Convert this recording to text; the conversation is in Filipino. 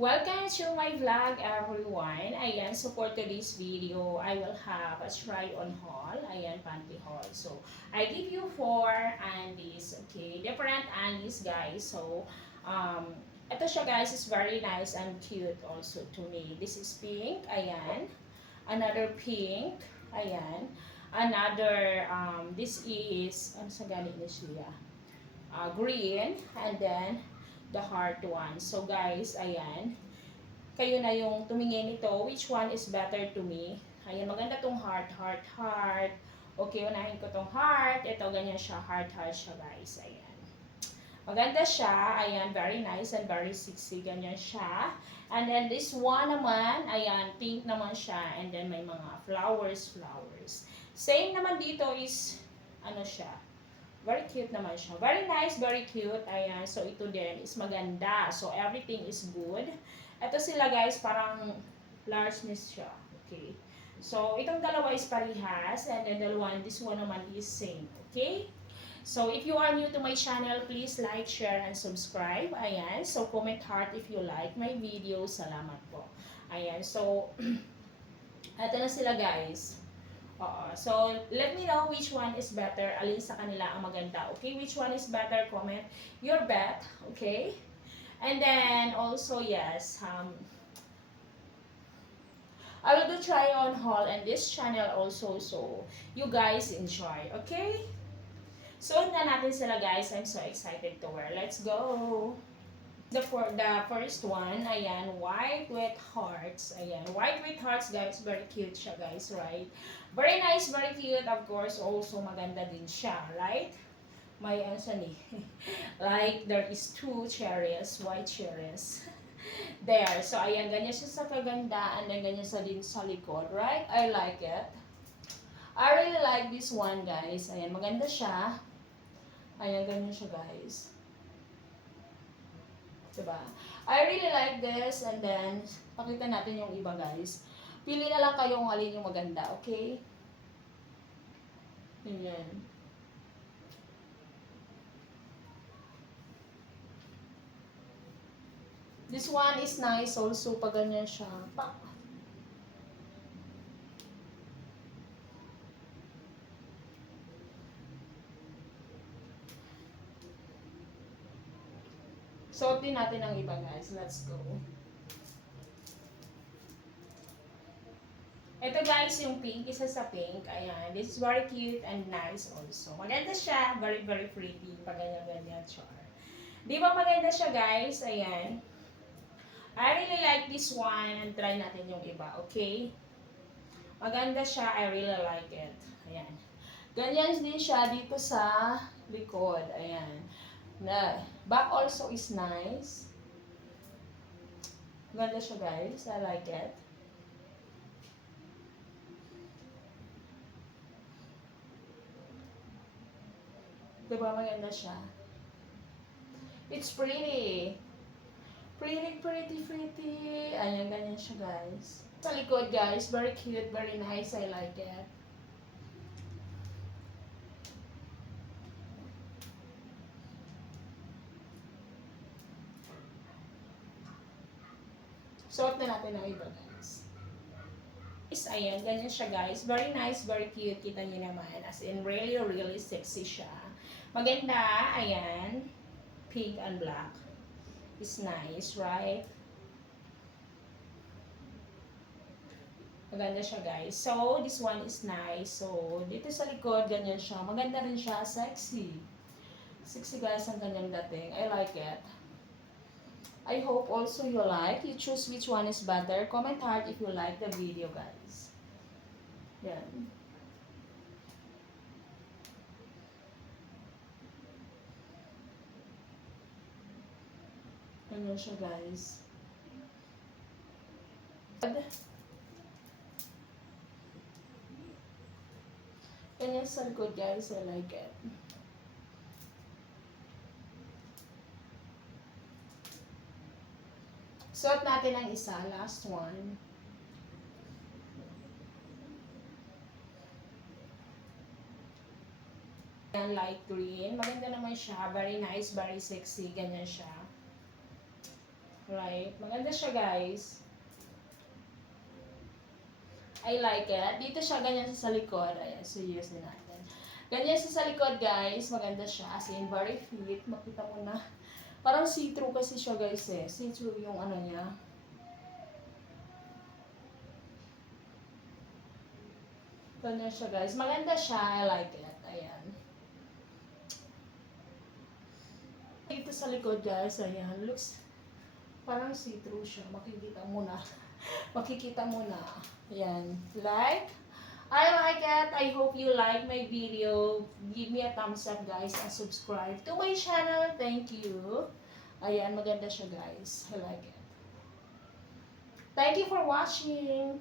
Welcome to my vlog everyone. Ayan, so for today's video, I will have a try on haul. Ayan, panty haul. So, I give you 4 undies. Okay, different undies guys. So, ito siya guys is very nice and cute also to me. This is pink. Ayan. Another pink. Ayan. Another, this is, ano sa galing ni siya? Green. And then, the heart one. So guys, ayan. Kayo na yung tumingin nito. Which one is better to me? Ayan, maganda tong heart, heart, heart. Okay, unahin ko tong heart. Ito, ganyan siya. Heart, heart siya guys. Ayan. Maganda siya. Ayan, very nice and very sexy. Ganyan siya. And then this one naman, ayan, pink naman siya. And then may mga flowers, flowers. Same naman dito is, ano siya, very cute naman siya. Very nice, very cute. Ayan. So, ito din is maganda. So, everything is good. Ito sila guys, parang largeness siya. Okay. So, itong dalawa is parehas. And then, this one naman is same. Okay? So, if you are new to my channel, please like, share, and subscribe. Ayan. So, comment heart if you like my video. Salamat po. Ayan. So, ito na sila guys. So, let me know which one is better. Alin sa kanila ang maganda. Okay, which one is better? Comment your bet. Okay? And then, also, yes, I will do try on haul and this channel also. So, you guys enjoy. Okay? So, na natin sila guys. I'm so excited to wear. Let's go! The first one, ayan, white with hearts. Ayan, white with hearts, guys. Very cute siya, guys, right? Very nice, very cute. Of course, also maganda din siya, right? May ano ni. Like, there is 2 cherries, white cherries. There. So, ayan, ganyan siya sa kagandaan. And ganyan sa din sa likod, right? I like it. I really like this one, guys. Ayan, maganda siya. Ayan, ganyan siya, guys. Diba? I really like this. And then, pakita natin yung iba guys. Pili na lang kayo kung alin yung maganda. Okay? Ganyan. This one is nice also. Pag ganyan siya. Suot din natin ang iba guys. Let's go. Ito guys, yung pink, isa sa pink. Ayan. This is very cute and nice also. Maganda siya. Very, very pretty. Pag ganyan-ganyan, char. Di ba maganda siya guys? Ayan. I really like this one. And try natin yung iba. Okay? Maganda siya. I really like it. Ayan. Ganyan din siya dito sa likod. Ayan. Na, back also is nice. Maganda siya guys. I like it. Diba maganda siya? It's pretty. Pretty, pretty, pretty. Ayan, ganyan siya guys. Sa likod guys, very cute, very nice. I like it. Suot na natin ang iba guys. Is ayan, ganyan siya guys. Very nice, very cute. Kita niyo naman. As in, really, really sexy siya. Maganda, ayan. Pink and black. Is nice, right? Maganda siya guys. So, this one is nice. So, dito sa likod, ganyan siya. Maganda rin siya. Sexy. Sexy guys ang kanyang dating. I like it. I hope also you like. You choose which one is better. Comment heart if you like the video, guys. Yan. Ganyan siya, guys. Ganyan sa likod, guys. I like it. Suot natin ang isa. Last one. Yan, light green. Maganda naman siya. Very nice, very sexy. Ganyan siya. Right? Maganda siya, guys. I like it. Dito siya ganyan sa likod. Ayan, so use din natin. Ganyan siya sa likod, guys. Maganda siya. As in, very fit. Makita mo na. Parang see-through kasi siya, guys, eh. See-through yung ano niya. Ganyan siya, guys. Maganda siya. I like it. Ayan. Dito sa likod, guys. Ayan. Looks parang see-through siya. Makikita mo na. Makikita mo na. Ayan. Like. I like it. I hope you like my video. Give me a thumbs up, guys, and subscribe to my channel. Thank you. Ayan, maganda siya, guys. I like it. Thank you for watching.